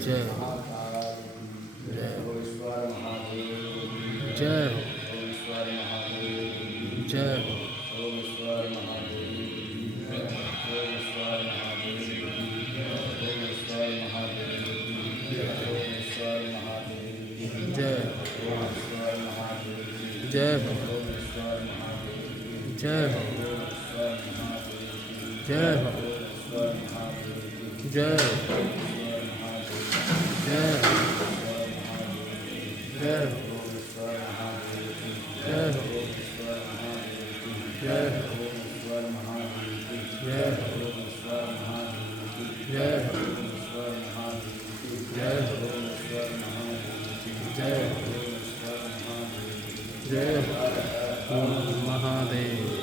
जय हो, जय हो, जय हो, जय हो, जय हो, जय हो, जय हो, जय हो, जय हो, जय हो, जय हो, जय हो, जय हो, जय हो, जय हो, जय हो, जय हो, ओम महादेव।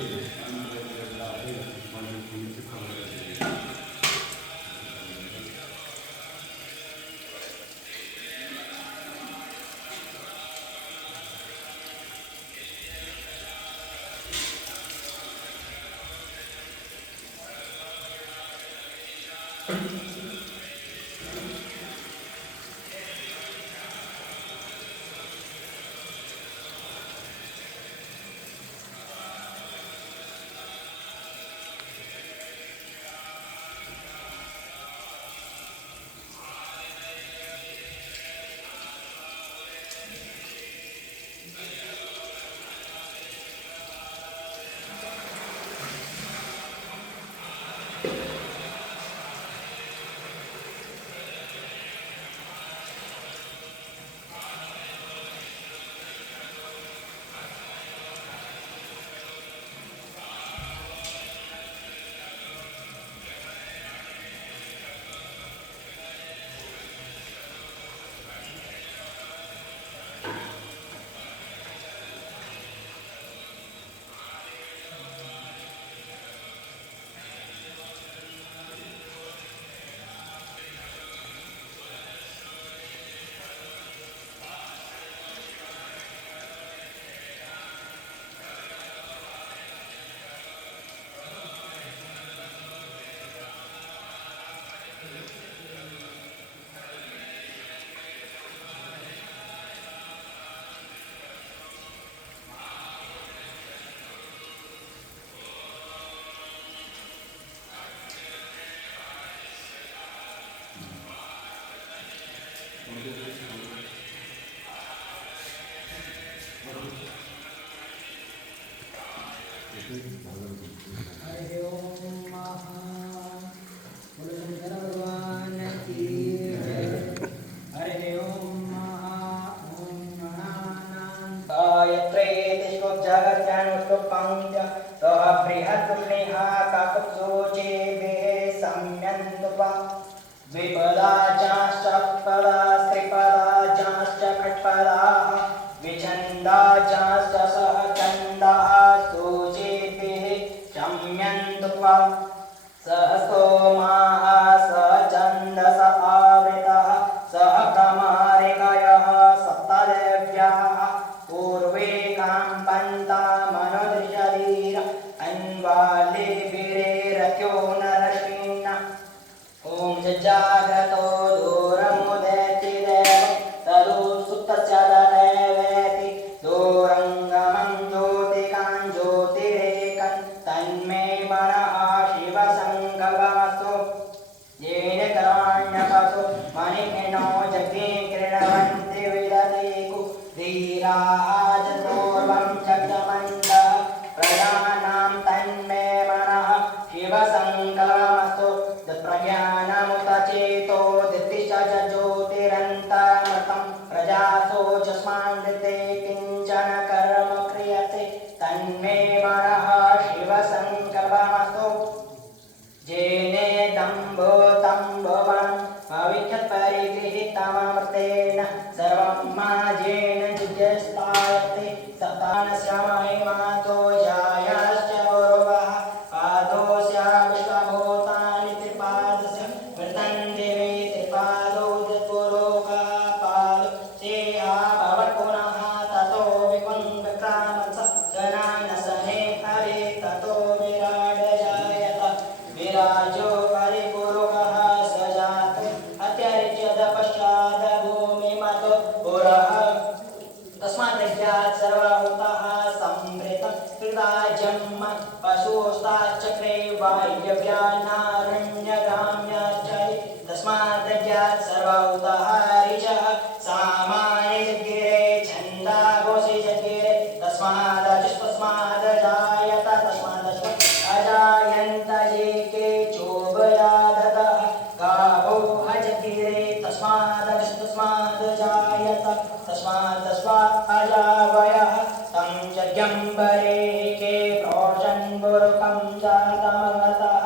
तस्मात् स्वाजावयः तं जज्ञम्बरे के प्रोषन् पुरुकं जातमगतः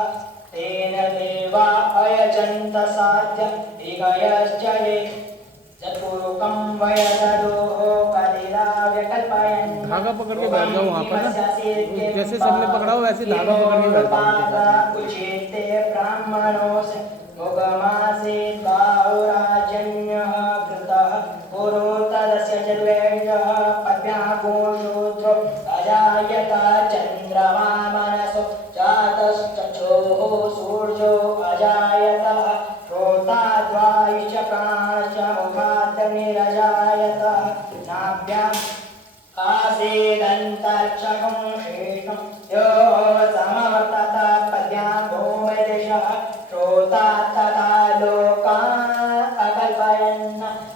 तेन देवा अयजन्त साध्य दिगयश्च ये चतुरुकं वयददोः कलिराव्यकल्पयन् धागा पकड़ के बैठ जाओ वहाँ पर ना, जैसे सबने पकड़ा हो वैसे धागा पकड़ के बैठ जाओ। उचिते ब्राह्मणोऽस्य मुगमासीत् बाहुराजन्यः कृतः पुरो तदस्य चतुर्वेदः पद्म्यागो शूद्रो अजायत चन्द्रमा मनसो जातश्चक्षुः सूर्यो अजायतः श्रोता द्वायुश्च प्राणश्च मुखादग्निरजायतः नाभ्याम् आसीदन्तरिक्षकं श्रेष्ठं यो समवर्तत पद्यागो वैदेशः श्रोता तथा लोकान् अकल्पयन्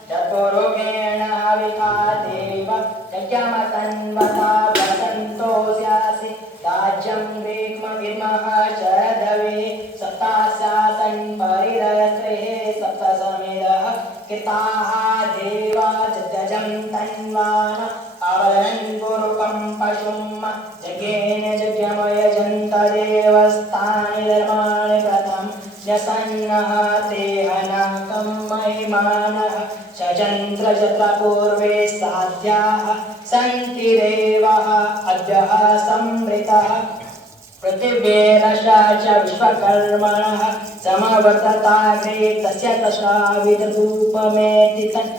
चतुर्मुखेन हविषा देव यज्ञमतन्वता वसन्तोऽस्यासि राज्यं ग्रीष्मगिर्मः शरदवे सप्ताशासन् परिरस्त्रे सप्तसमिदः कृताः देवा जजं तन्वान अवदन् पुरुकं पशुं जज्ञेन जज्ञमयजन्त देवस्थानि धर्माणि प्रथमं न्यसन्नः ते हनाकं महिमानः षजन्त्र जत्र पूर्वे साध्याः सन्ति देवः अद्यः संवृतः पृथिव्येरशा च विश्वकर्मणः समवर्तताग्रे तस्य तस्या विदधूपमेति तन्